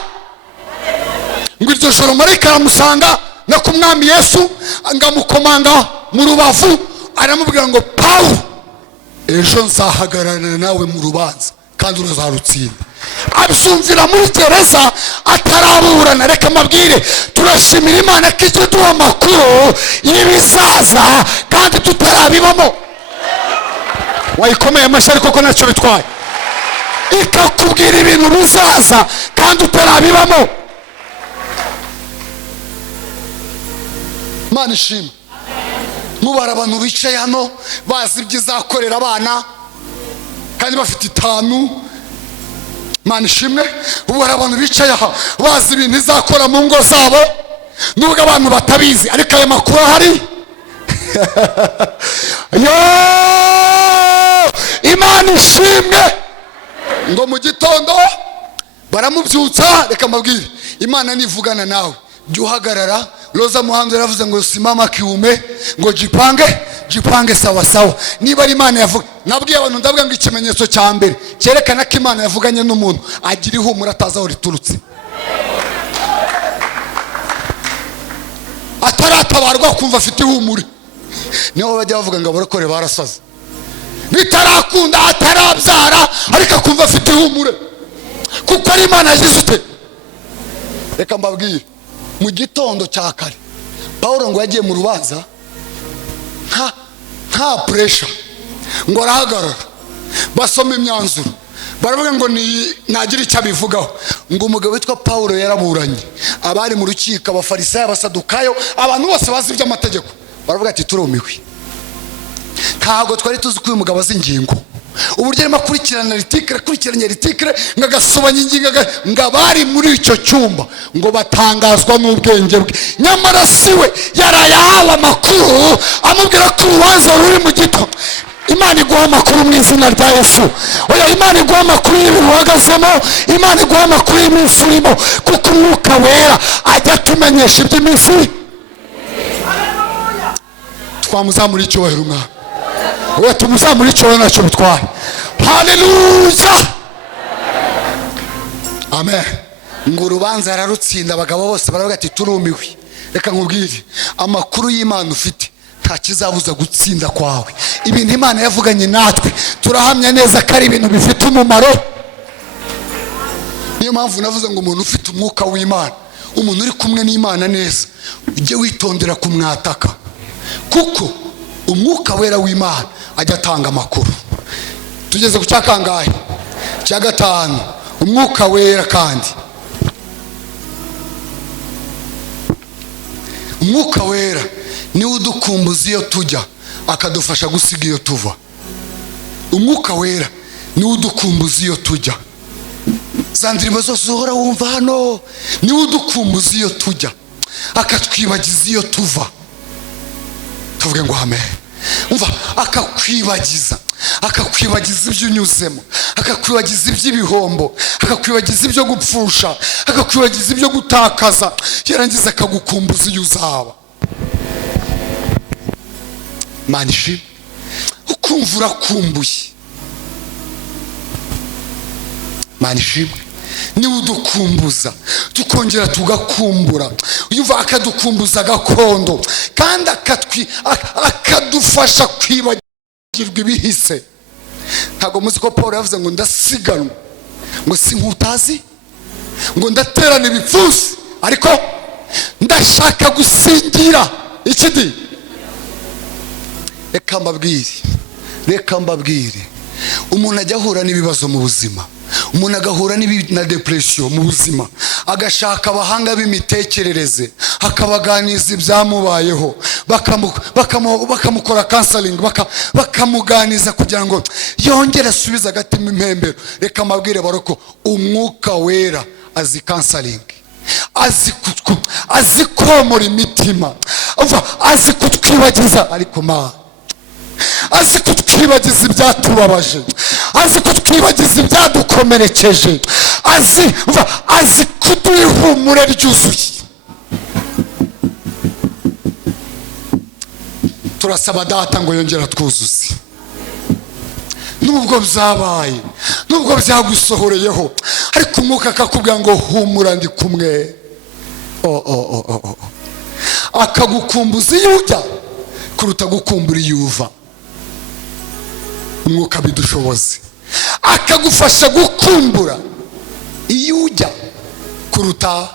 Ngo iryo joro marayika aramusanga no ku mwami Yesu, ngamukomanga mu rubavu, aramubwira ngo Paulo, ejo nzahagararana nawe mu rubanza kandi uruzarutsinda. Abisumvira muri gereza ataraburana. Reka mabwire, turashimira Imana ko icyo duha amakuru y'ibizaza kandi tutarabibamo. Wayikomeye amashyi ariko ko ntacyo bitwaye, ikakubwira ibintu bizaza kandi utarabibamo. Mana ishimwe. Mubara abantu bicaye hano bazi ibyo izakorera abana kandi bafite itanu. Mana ishimwe. Ubu hari abantu bicaye aha bazi ibintu izakora mu ngo zabo, nubwo abantu batabizi, ariko ayo makuru ahari. Imana ishimwe. Ngo mu gitondo baramubyutsa. Reka mbabwire, Imana nivugana nawe jya uhagarara. Roza Muhanzi yaravuze ngo simama kiume, ngo jipange sawa sawa. Niba ari Imana yavuga, nabwiye abantu ndavuga ngo ikimenyetso cya mbere cyerekana ko Imana yavuganye n'umuntu, agira ihumura ataza aho riturutse, ataratabarwa kumva afite ihumure. Niho bajya bavuga ngo abarokore barasaze, bitarakunda atarabyara ariko akumva afite ihumure, kuko ari Imana yagize ute. Reka mbabwire, mu gitondo cya kare Paulo ngo yagiye mu rubanza nta pressure, ngo arahagarara basoma imyanzuro, baravuga ngo nagira icyo abivugaho. Ngo umugabo witwa Paulo yaraburanye, abari mu rukiko, abafarisayo, abasadukayo, abantu bose bazi iby'amategeko, baravuga ati turumiwe. Ntabwo twari tuzi ko uyu mugabo azi ingingo, uburyo arimo akurikiranye ritikire ngagasobanya ingingo, ngo abari muri icyo cyumba ngo batangazwa n'ubwenge bwe. Nyamara siwe yarayahawe amakuru amubwira ko urubanza ruri mu gito. Imana iguha amakuru mu izina rya Yesu. Oya, Imana iguha amakuru y'ibintu uhagazemo, Imana iguha amakuru y'iminsi urimo, kuko umwuka wera ajya atumenyesha iby'iminsi. Twamuzamura icyubahiro umwami. Oya, tumuzamura icyubahiro ntacyo bitwaye. Haleluya. Amen. Ngo urubanza yararutsinda, abagabo bose baravuga ati turumiwe. reka nkubwire amakuru y'Imana ufite nta kizabuza gutsinda kwawe. Ibintu Imana yavuganye natwe turahamya neza ko ari ibintu bifite umumaro. Niyo mpamvu navuze ngo umuntu ufite umwuka w'Imana, umuntu uri kumwe n'Imana neza, ujye witondera kumwataka, kuko umwuka wera w'Imana ajya atanga amakuru. Tugeze ku cyakangahe? Cya gatanu, umwuka wera. Kandi umwuka wera niwe udukumbuza iyo tujya akadufasha gusiga iyo tuva. Umwuka wera niwe udukumbuza iyo tujya. Za ndirimbo zose uhora wumva hano, niwe udukumbuza iyo tujya akatwibagiza iyo tuva. Tuvuge ngo amen. Umva, akakwibagiza ibyo unyuzemo, akakwibagiza iby'ibihombo, akakwibagiza ibyo gupfusha, akakwibagiza ibyo gutakaza, yarangiza akagukumbuza iyo uzaba. Manishi ukumva urakumbuye. Manishi niwe udukumbuza tukongera tugakumbura. Uyumva, akadukumbuza gakondo kandi akadufasha kwibagirwa ibihise. Ntago muzi ko Paul yavuze ngo ndasiganwa, ngo si nkutazi, ngo ndaterana ibipfusi, ariko ndashaka gusingira ikidi. Reka mbabwire umuntu ajya ahura n'ibibazo mu buzima, umuntu agahura na depression mu buzima, agashaka abahanga b'imitekerereze akabaganiza ibyamubayeho, bakamukora counseling, bakamuganiza kugira ngo yongere asubize agatima impembero. Reka mbabwire baroko, umwuka wera azi counseling, azi komora imitima, azi kutwibagiza, ariko azi kutwibagiza ibyatubabaje, azi kutwibagiza ibyadukomerekeje, azi kuduha ihumure ryuzuye. Turasaba data ngo yongera twuzuze. Nubwo byabaye, nubwo byagusohoreyeho, ariko umwuka akakubwira ngo humura ndi kumwe. Akagukumbuza iyo ujya kuruta gukumbura iyo uva. Umwuka bidushoboze, akagufasha gukumbura iyo ujya kuruta,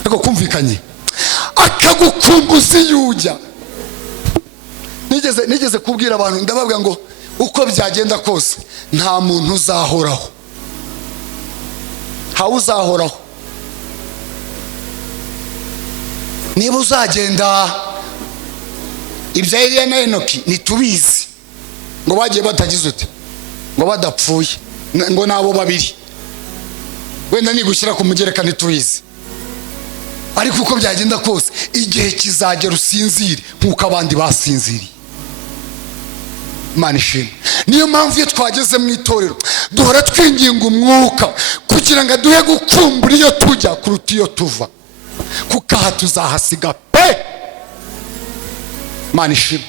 ariko kumvikanye, akagukumbuza iyo ujya. Nigeze kubwira abantu, ndababwira ngo uko byagenda kose nta muntu uzahoraho, ntawe uzahoraho. Niba uzagenda ibya Eliya na Enoki ntitubizi, ngo bagiye batagize ute, ngo badapfuye, ngo nabo babiri, wenda nigushyira ku mugereka ntitubizi. Ariko uko byagenda kose igihe kizagera usinzire nk'uko abandi basinziriye. Imana ishimwe. Niyo mpamvu iyo twageze mu itorero duhora twinginga umwuka kugira ngo aduhe gukumbura iyo tujya kuruta iyo tuva, kuko aha tuzahasiga pe. Imana ishimwe.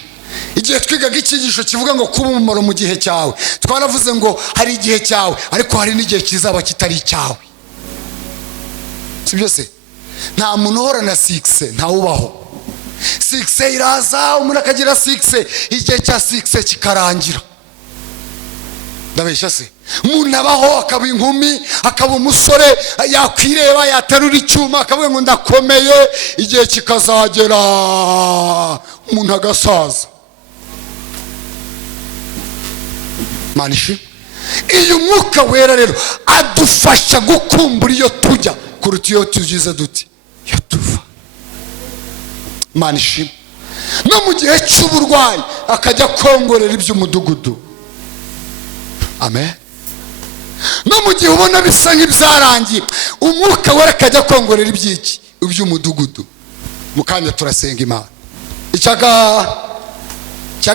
Igihe twigaga icyigisho kivuga ngo kuba umumaro mu gihe cyawe, twaravuze ngo hari igihe cyawe, ariko hari n'igihe kizaba kitari icyawe. Sibyo se? Nta muntu uhora na 6, nta ubaho. 6 iraza, umuntu akagira 6, igihe cya 6 kikarangira. Ndabesha se? Umuntu abaho akaba inkumi, akaba umusore, yakwireba, yaterura icyuma, akavuga ngo ndakomeye, igihe kikazagera umuntu agasaza. Manishi, iyo mwuka wera rero adufasha gukumbura iyo tujya kuruta iyo tugize duti iyo tuva. Manishi, no mu gihe cy'uburwayi akajya kongorera iby'umudugudu. Amen. No mu gihe ubona bisa nk'ibyarangiye, umwuka wera akajya kongorera iby'iki, iby'umudugudu. Mukanya turasenga Imana. Icya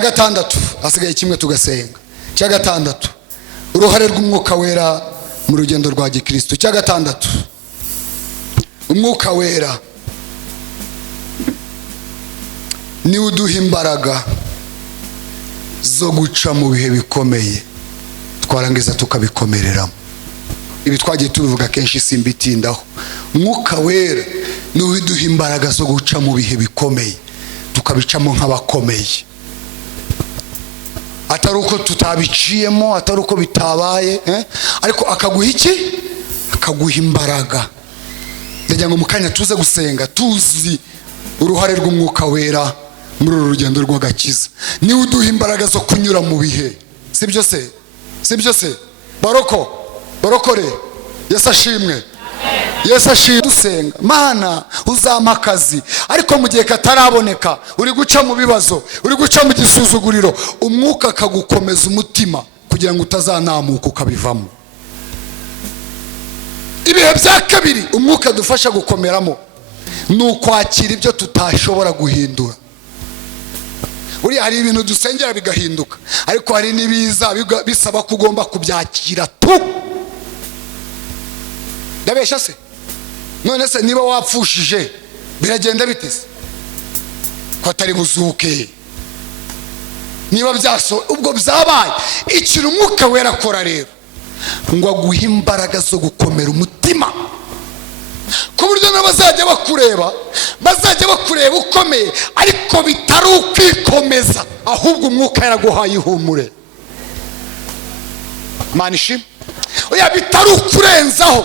gatandatu, hasigaye kimwe tugasenga. Icya gatandatu, uruhare rw'umwuka wera mu rugendo rwa gikristo. Icya gatandatu, umwuka wera ni uduha imbaraga zo guca mu bihe bikomeye twarangiza tukabikomereramo. Ibi twagiye tubivuga kenshi simbitindaho. Umwuka wera n'uwiduha imbaraga zo guca mu bihe bikomeye tukabicamo nk'abakomeye, atari uko tutabiciyemo, atari uko bitabaye, ariko akaguha iki? Akaguha imbaraga. ndagira ngo mu kanya tuze gusenga tuzi uruhare rw'umwuka wera muri uru rugendo rw'agakiza. niwe uduha imbaraga zo kunyura mu bihe, sibyo se? sibyo se? barokore Yesu ashimwe. Yesu ashimwe. dusenga, Mana uzampa akazi, ariko mu gihe kataraboneka uri guca mu bibazo, uri guca mu gisuzuguriro, umwuka akagukomeza umutima kugira ngo utazanamuka ukabivamo. ibihe bya kabiri umwuka dufasha gukomeramo ni ukwakira ibyo tutashobora guhindura. Uri hari ibintu dusengera bigahinduka, ariko hari nibiza bisaba ko ugomba kubyakira tu. Ndabesha se? none se niba wapfushije biragenda bitese ko atari buzuke? niba byaso ubwo byabaye, ikintu umwuka wera akora rero ngo aguhe imbaraga zo gukomera umutima, ku buryo n'abazajya bakureba ukomeye, ariko bitari ukwikomeza, ahubwo umwuka yaraguhaye ihumure. manishim oya, bitari ukurenzaho.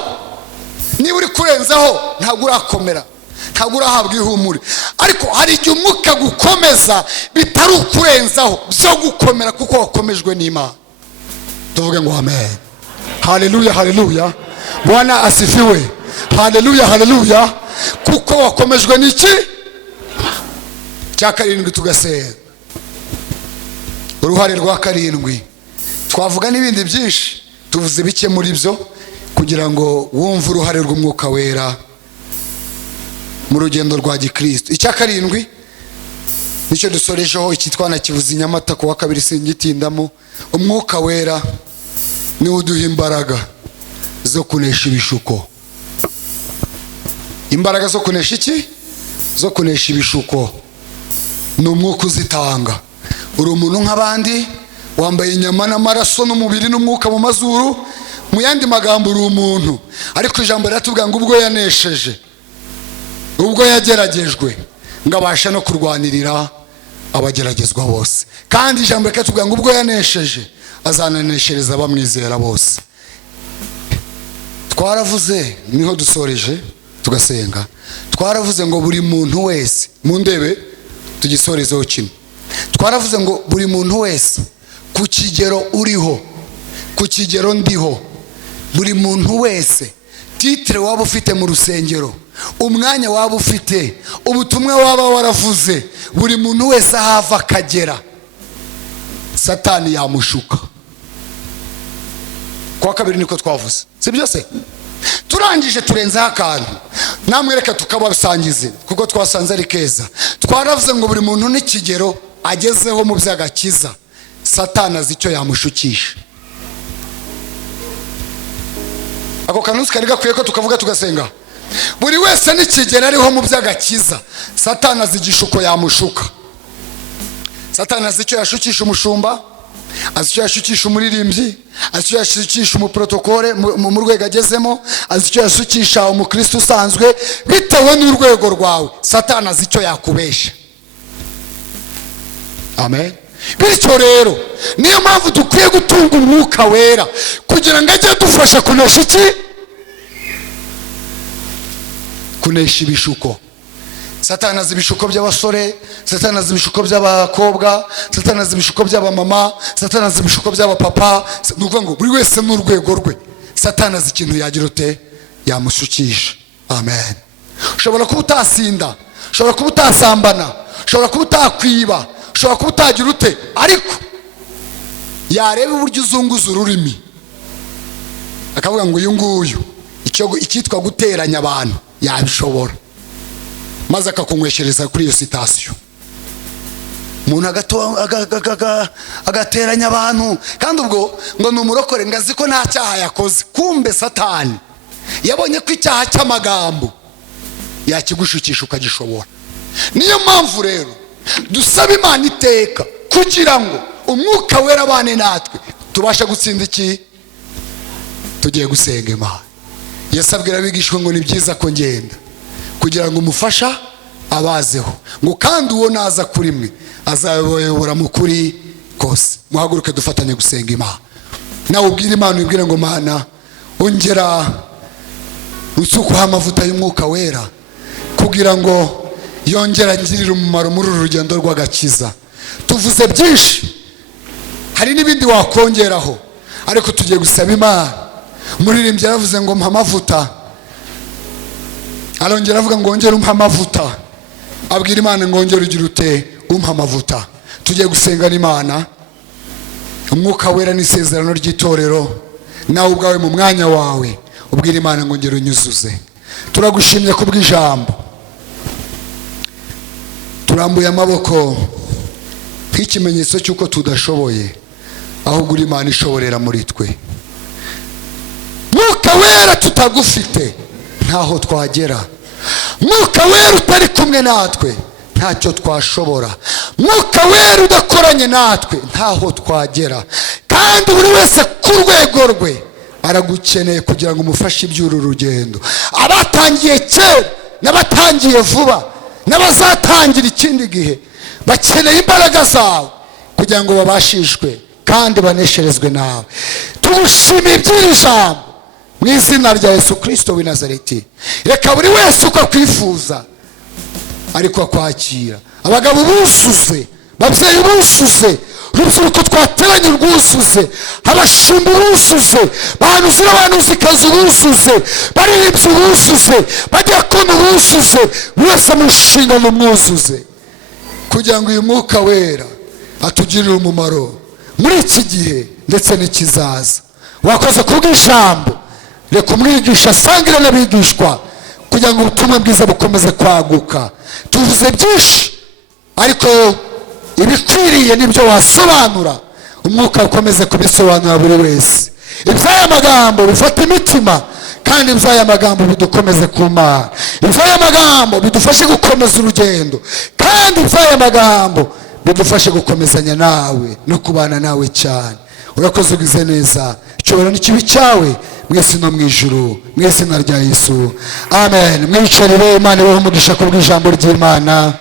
niba uri kurenzaho ntabwo urakomera, ntabwo urahabwa ihumure, ariko hari igihe umwuka gukomeza bitari ukurenzaho, byo gukomera kuko wakomejwe n'Imana. tuvuge ngo amen. haleluya, haleluya. Bwana asifiwe. haleluya, haleluya. kuko wakomejwe n'iki? cya karindwi tugasenga. uruhare rwa karindwi twavuga n'ibindi byinshi, tuvuze bike muri byo kugira ngo wumve uruhare rw'umwuka wera mu rugendo rwa gikristo. icya karindwi nicyo dusorejeho, iki twanakivuze Nyamata ku wa kabiri singitindamo. umwuka wera niwe uduha imbaraga zo kunesha ibishuko. imbaraga zo kunesha iki? zo kunesha ibishuko. ni umwuka uzitanga. uri umuntu nk'abandi, wambaye inyama n'amaraso n'umubiri n'umwuka mu mazuru. mu yandi magambo uri umuntu, ariko ijambo riratubwira ngo ubwo yanesheje, ubwo yageragejwe, ngo abasha no kurwanirira abageragezwa bose. kandi ijambo rikatubwira ngo ubwo yanesheje azananeshereza abamwizera bose. twaravuze, niho dusoreje tugasenga, twaravuze ngo buri muntu wese, mu ndebe tugisorezeho kimwe, twaravuze ngo buri muntu wese ku kigero uriho, ku kigero ndiho, buri muntu wese, titre waba ufite mu rusengero, umwanya waba ufite, ubutumwa waba waravuze, buri muntu wese ahava akagera, Satani yamushuka. kwa kabiri niko twavuze, sibyo se? turangije turenzaho akantu, namwe reka tukabasangize kuko twasanze ari keza. twaravuze ngo buri muntu n'ikigero agezeho mu by'agakiza, Satani azi icyo yamushukisha. ako kantu kari gakwiye ko tukavuga tugasenga. buri wese n'ikigero ariho mu by'agakiza, Satani azi igishuko yamushuka. Satani azi icyo yashukisha umushumba, azi icyo yashukisha umuririmbyi, azi icyo yashukisha umuprotokole mu rwego agezemo, azi icyo yashukisha umukristo usanzwe. bitewe n'urwego rwawe, Satani azi icyo yakubesha. amen. bityo rero niyo mpamvu dukwiye gutunga umwuka wera kugira ngo ajye adufasha kunesha iki? kunesha ibishuko. Satani azi ibishuko by'abasore, Satani azi ibishuko by'abakobwa, Satani azi ibishuko by'abamama, Satani azi ibishuko by'abapapa. ni ukuvuga ngo buri wese n'urwego rwe, Satani azi ikintu yagira ute? yamushukisha. amen. ushobora kuba utasinda, ushobora kuba utasambana, ushobora kuba utakwiba, ushobora kuba utagira ute, ariko yareba uburyo uzunguza ururimi akavuga ngo uyu nguyu icyitwa guteranya abantu yabishobora, maze akakunyweshereza kuri iyo sitasiyo. umuntu agateranya abantu, kandi ubwo ngo ni umurokore, ngo azi ko nta cyaha yakoze. kumbe Satani yabonye ko icyaha cy'amagambo yakigushukisha ukagishobora. niyo mpamvu rero dusaba Imana iteka kugira ngo umwuka wera abane natwe tubasha gutsinda iki? tugiye gusenga Imana. Yesu abwira abigishwa ngo ni byiza ko ngenda, kugira ngo umufasha abazeho ngo kandi uwo naza kuri mwe azabayobora mu kuri kose. Muhaguruke dufatanye gusenga Imana. Nawe ubwire Imana, ubwire ngo Mana ongera usukuha amavuta y'umwuka wera kugira ngo yongera ngirire umumaro muri uru rugendo rw'agakiza. Tuvuze byinshi, hari n'ibindi wakongeraho, ariko tugiye gusaba Imana. Umuririmbyi yaravuze ngo mpa amavuta, arongera avuga ngo ongera umpa amavuta. Abwira Imana ngo ongera ugira ute umpa amavuta. Tugiye gusenga n'Imana. Umwuka wera n'isezerano ry'itorero, nawe ubwawe mu mwanya wawe ubwira Imana ngo ongera unyuzuze. Turagushimye kubw'ijambo, turambuye amaboko nk'ikimenyetso cy'uko tudashoboye, ahubwo uri Imana ishoborera muri twe. Mwuka wera tutagufite ntaho twagera. Mwuka wera utari kumwe natwe ntacyo twashobora. Mwuka wera udakoranye natwe ntaho twagera. Kandi buri wese ku rwego rwe aragukeneye kugira ngo umufashe iby'uru rugendo. Abatangiye kera n'abatangiye vuba n'abazatangira ikindi gihe bakeneye imbaraga zawe kugira ngo babashishwe kandi banesherezwe nawe. Tugushimiye iby'iri jambo mu izina rya Yesu Kristo w'i Nazareti. Reka buri wese uko akwifuza ariko akwakira. Abagabo busuze, babyeyi busuze, urubyiruko twateranye rwusuze, abashumba busuze, bahanuzi n'abahanuzikazi busuze, baririmbyi busuze, badiyakoni busuze, buri wese mu nshingano mwuzuze kugira ngo uyu mwuka wera atugirire umumaro muri iki gihe ndetse n'ikizaza. Wakoze kubw'ijambo, reka umwigisha asangire n'abigishwa kugira ngo ubutumwa bwiza bukomeze kwaguka. Tuvuze byinshi, ariko ibikwiriye nibyo wasobanura. Umwuka ukomeze kubisobanura buri wese. Iby'aya magambo bifata imitima, kandi iby'aya magambo bidukomeze ku Mana. Iby'aya magambo bidufashe gukomeza urugendo, kandi iby'aya magambo bidufashe gukomezanya nawe no kubana nawe cyane. Urakoze, ugize neza. Icyubahiro n'ikibi cyawe mwese no mu ijuru, mu izina rya Yesu, amen. Mwicarire. Imana ibahe umugisha kubw'ijambo ry'Imana.